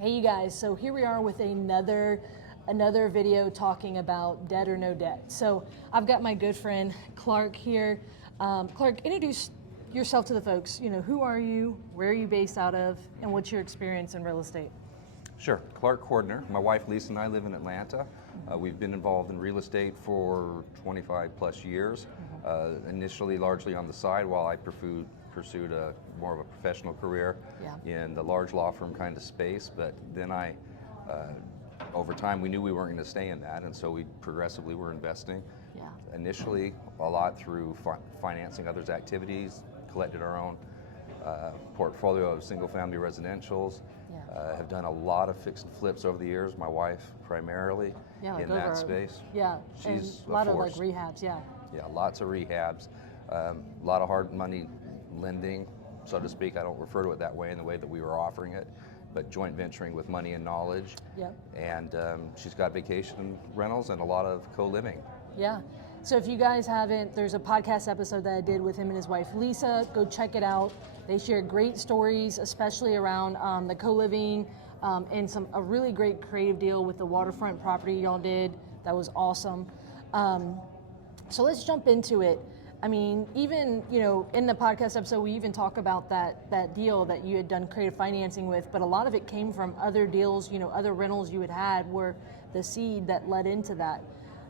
Hey you guys, so here we are with another video talking about debt or no debt. So I've got my good friend Clark here. Clark, introduce yourself to the folks. You know, who are you, where are you based out of, and what's your experience in real estate? Sure, Clark Cordner. My wife Lisa and I live in Atlanta. We've been involved in real estate for 25 plus years, initially largely on the side while I pursued more of a professional career in the large law firm kind of space, but then over time we knew we weren't going to stay in that, and so we progressively were investing. Initially a lot through financing others' activities, collected our own portfolio of single family residentials, have done a lot of fix and flips over the years, my wife primarily in that space. She's a lot of like rehabs, lots of rehabs, a lot of hard money lending, so to speak. I don't refer to it that way in the way that we were offering it, but joint venturing with money and knowledge. And she's got vacation rentals and a lot of co-living. So if you guys haven't, there's a podcast episode that I did with him and his wife Lisa. Go check it out. They share great stories, especially around the co-living and a really great creative deal with the waterfront property y'all did. That was awesome. So let's jump into it. I mean, even, you know, in the podcast episode, we even talk about that deal that you had done creative financing with, but a lot of it came from other deals, you know, other rentals you had were the seed that led into that.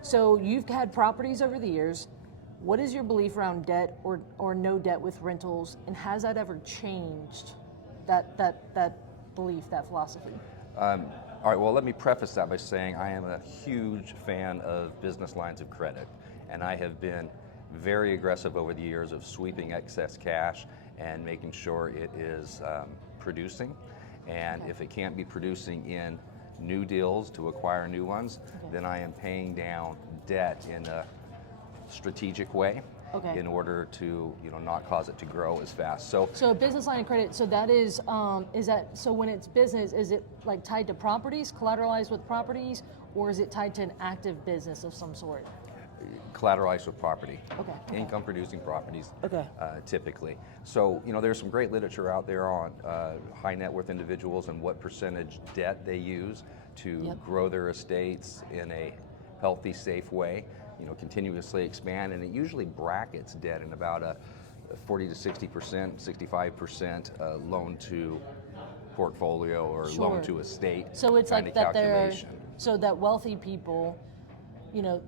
So you've had properties over the years. What is your belief around debt or no debt with rentals, and has that ever changed, that belief, that philosophy? All right, well, let me preface that by saying I am a huge fan of business lines of credit, and I have been very aggressive over the years of sweeping excess cash and making sure it is producing. And if it can't be producing in new deals to acquire new ones, then I am paying down debt in a strategic way in order to, you know, not cause it to grow as fast. So a business line of credit, so that is that, so when it's business, is it like tied to properties, collateralized with properties, or is it tied to an active business of some sort? Collateralized with property, income producing properties, typically. So, you know, there's some great literature out there on high net worth individuals and what percentage debt they use to grow their estates in a healthy, safe way, you know, continuously expand, and it usually brackets debt in about a 40 to 60%, 65% loan to portfolio or loan to estate. So it's kind like of that calculation. So that wealthy people, you know,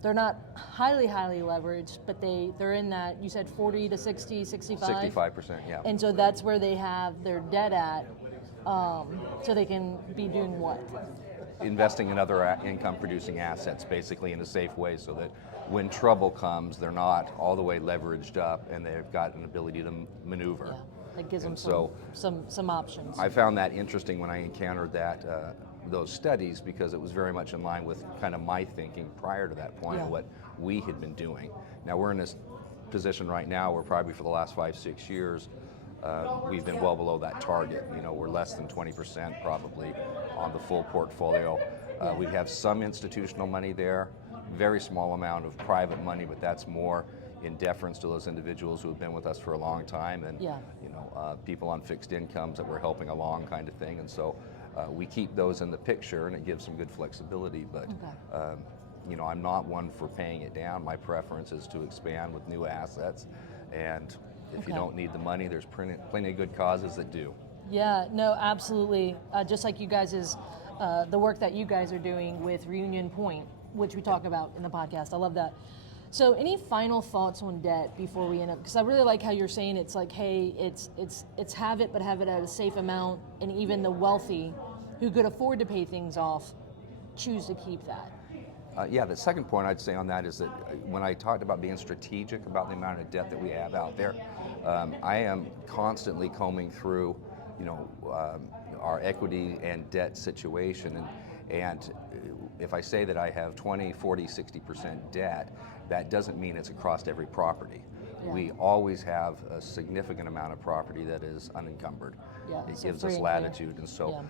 they're not highly leveraged, but they're in that, you said 40 to 60, 65? 65%, yeah. And so that's where they have their debt at, so they can be doing what? Investing in other income producing assets, basically in a safe way, so that when trouble comes, they're not all the way leveraged up and they've got an ability to maneuver. That gives them some options. I found that interesting when I encountered those studies, because it was very much in line with kind of my thinking prior to that point and what we had been doing. Now we're in this position right now where probably for the last 5-6 years we've been well below that target. You know, we're less than 20% probably on the full portfolio. We have some institutional money there, very small amount of private money, but that's more in deference to those individuals who have been with us for a long time, and you know, people on fixed incomes that we're helping along, kind of thing. And so we keep those in the picture, and it gives some good flexibility. But you know, I'm not one for paying it down. My preference is to expand with new assets, and if you don't need the money, there's plenty of good causes that do. Yeah, no, absolutely. Just like you guys the work that you guys are doing with Reunion Point, which we talk about in the podcast. I love that. So any final thoughts on debt before we end up? Because I really like how you're saying it's like, hey, it's have it, but have it at a safe amount, and even the wealthy who could afford to pay things off choose to keep that. The second point I'd say on that is that when I talked about being strategic about the amount of debt that we have out there, I am constantly combing through, you know, our equity and debt situation, and if I say that I have 20, 40, 60% debt, that doesn't mean it's across every property. We always have a significant amount of property that is unencumbered. It gives us latitude, and so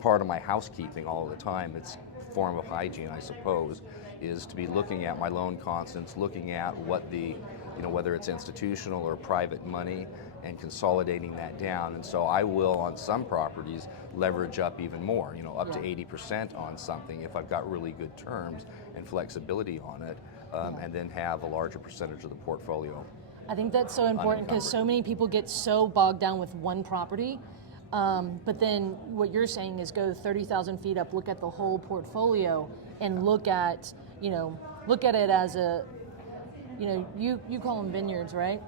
part of my housekeeping all the time, it's a form of hygiene, I suppose, is to be looking at my loan constants, looking at what the, you know, whether it's institutional or private money, and consolidating that down. And so I will, on some properties, leverage up even more, up to 80% on something if I've got really good terms and flexibility on it, and then have a larger percentage of the portfolio. I think that's so important because so many people get so bogged down with one property. But then what you're saying is go 30,000 feet up, look at the whole portfolio, and look at it as a, you call them vineyards, right?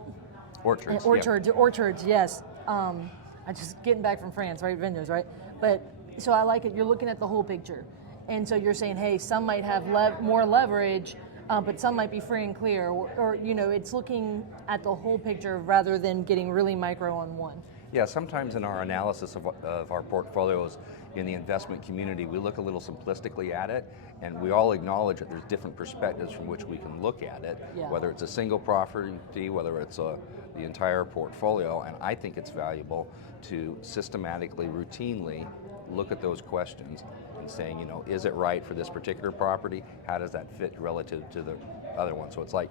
Orchards. Orchards, yes. I just getting back from France, right? Vineyards, right? But so I like it. You're looking at the whole picture, and so you're saying, hey, some might have more leverage, but some might be free and clear, or it's looking at the whole picture rather than getting really micro on one. Yeah, sometimes in our analysis of our portfolios in the investment community, we look a little simplistically at it, and we all acknowledge that there's different perspectives from which we can look at it, whether it's a single property, whether it's the entire portfolio, and I think it's valuable to systematically, routinely look at those questions and saying, is it right for this particular property? How does that fit relative to the other one? So it's like,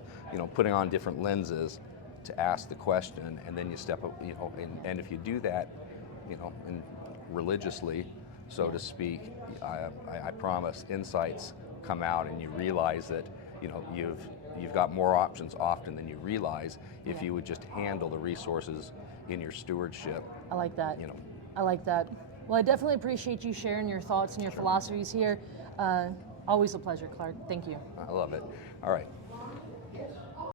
putting on different lenses to ask the question, and then you step up, and if you do that, and religiously, so to speak, I promise insights come out, and you realize that, you've got more options often than you realize if you would just handle the resources in your stewardship. I like that. I like that. Well, I definitely appreciate you sharing your thoughts and your philosophies here. Always a pleasure, Clark. Thank you. I love it. All right.